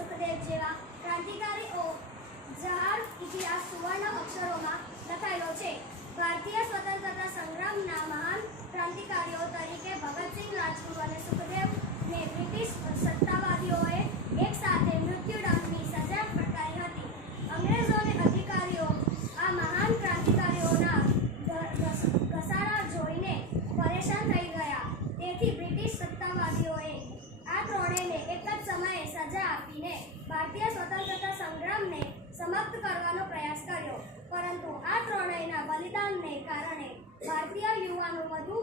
સુખદેવ જેવા ક્રાંતિકારીઓ જહાર ઇતિહાસ સુવર્ણ અક્ષરોમાં લખાયેલો છે. ભારતીય સ્વતંત્રતા સંગ્રામના મહાન ક્રાંતિકારીઓ તરીકે ભગતસિંહ, રાજગુરુ અને સુખદેવને બ્રિટિશ સત્તાવાદીઓએ એક સાથે મૃત્યુદંડની સજા ફટકારી હતી. અંગ્રેજો અને અધિકારીઓ આ મહાન ક્રાંતિકારીઓના ઘસારા જોઈને પરેશાન થઈ ગયા. તેથી બ્રિટિશ સત્તાવાદીઓએ આ ત્રણેયને એક જ સમયે સજા આપીને ભારતીય સ્વતંત્રતા સંગ્રામને સમાપ્ત કરવાનો પ્રયાસ કર્યો. પરંતુ આ ત્રણેયના બલિદાનને કારણે ભારતીય યુવાનો વધુ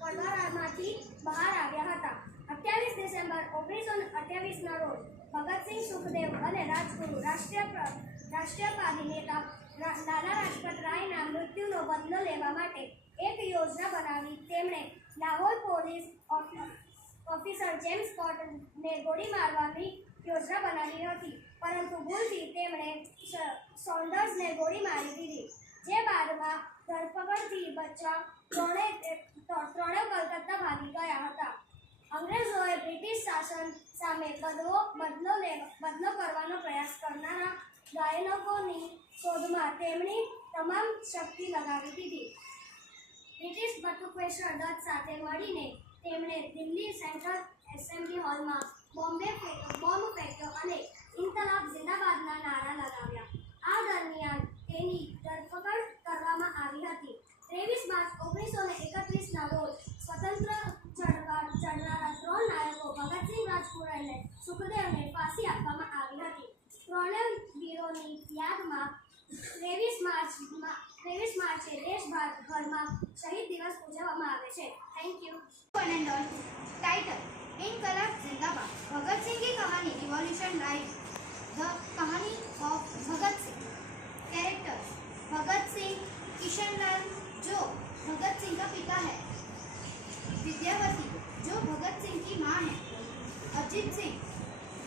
કડવારામાંથી બહાર આવ્યા હતા. 28 ડિસેમ્બર 1928ના રોજ ભગતસિંહ, સુખદેવ અને રાજગુરુ રાષ્ટ્રીયવાદી નેતા લાલા રાજપત રાયના મૃત્યુનો બદલો લેવા માટે એક યોજના બનાવી. તેમણે લાહોર પોલીસ ઓફિસર જેમ્સ સ્કોટને ગોળી મારવાની યોજના બનાવી હતી, પરંતુ ભૂલથી તેમણે સોન્ડર્સને ગોળી મારી દીધી, જે બાદમાં ધરપકડથી બચવા ત્રણેય કલકત્તા ભાગી ગયા હતા. અંગ્રેજોએ બ્રિટિશ શાસન સામે બદલો કરવાનો પ્રયાસ કરનારા ગાયકોની શોધમાં તેમની તમામ શક્તિ લગાવી દીધી. બ્રિટિશ બટુકેશ્વર દત્ત સાથે મળીને તેમણે દિલ્હી સેન્ટ્રલ એસેમ્બલી હોલમાં બોમ્બ ફેંક્યો અને ઇન્કલાબ જિંદાબાદના નારા લગાવ્યા. આ દરમિયાન તેની ધરપકડ કરવામાં આવી હતી. 23 માર્ચ 1931ના રોજ સ્વતંત્ર ચળવળના ત્રણ નાયકો ભગતસિંહ, રાજગુરુ અને સુખદેવને ફાંસી આપવામાં આવી હતી. ત્રણેય વીરોની યાદમાં 23 માર્ચે દેશભરમાં શહીદ દિવસ ઉજવવામાં આવે છે. Thank you. टाइटल इनकलाब जिंदाबाद। भगत सिंह की कहानी रिवॉल्यूशन लाइफ। द कहानी ऑफ भगत सिंह। कैरेक्टर्स भगत सिंह, किशनलाल जो भगत सिंह का पिता है, विद्यावती जो भगत सिंह की माँ है, अजीत सिंह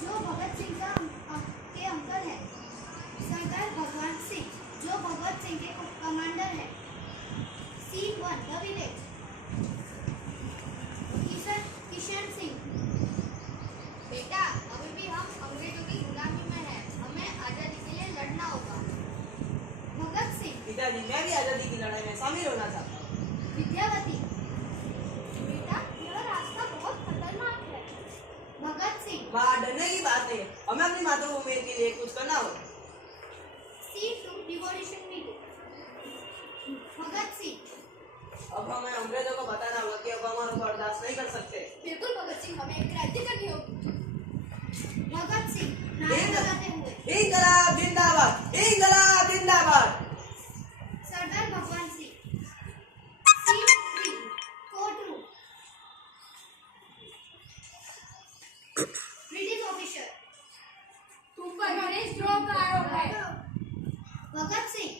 जो भगत सिंह के अंकल है, सरदार भगवान सिंह जो भगत सिंह के कमांडर है। Scene 1 the village. Kishan Singh बेटा, अभी भी हम अंग्रेजों की गुलामी में हैं, हमें आजादी के लिए लड़ना होगा। भगत सिंह पिताजी, मैं भी आजादी की लड़ाई में शामिल होना चाहता हूँ। विद्यावती बेटा, यह रास्ता बहुत खतरनाक है. भगत सिंह माँ, डरने की बात नहीं है, हमें अपनी मातृभूमि के लिए कुछ करना होगा। Scene 2 devolution meeting. Bhagat Singh अब हमें अंग्रेजों को बताना होगा कि अब हम उनको बर्दाश्त नहीं कर सकते। बिल्कुल भगत सिंह, हमें एक क्रांति करनी होगी। भगत सिंह नारे लगाते हुए। इनकलाब जिंदाबाद, इनकलाब जिंदाबाद। Sardar Bhagwan Singh. Scene 3 court room. British officer तुम पर देशद्रोह का आरोप है। भगत सिंह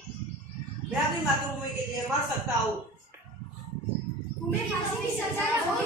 मैं अपनी मातृभूमि के लिए मर सकता हूँ। तुम्हें फांसी की सजा हो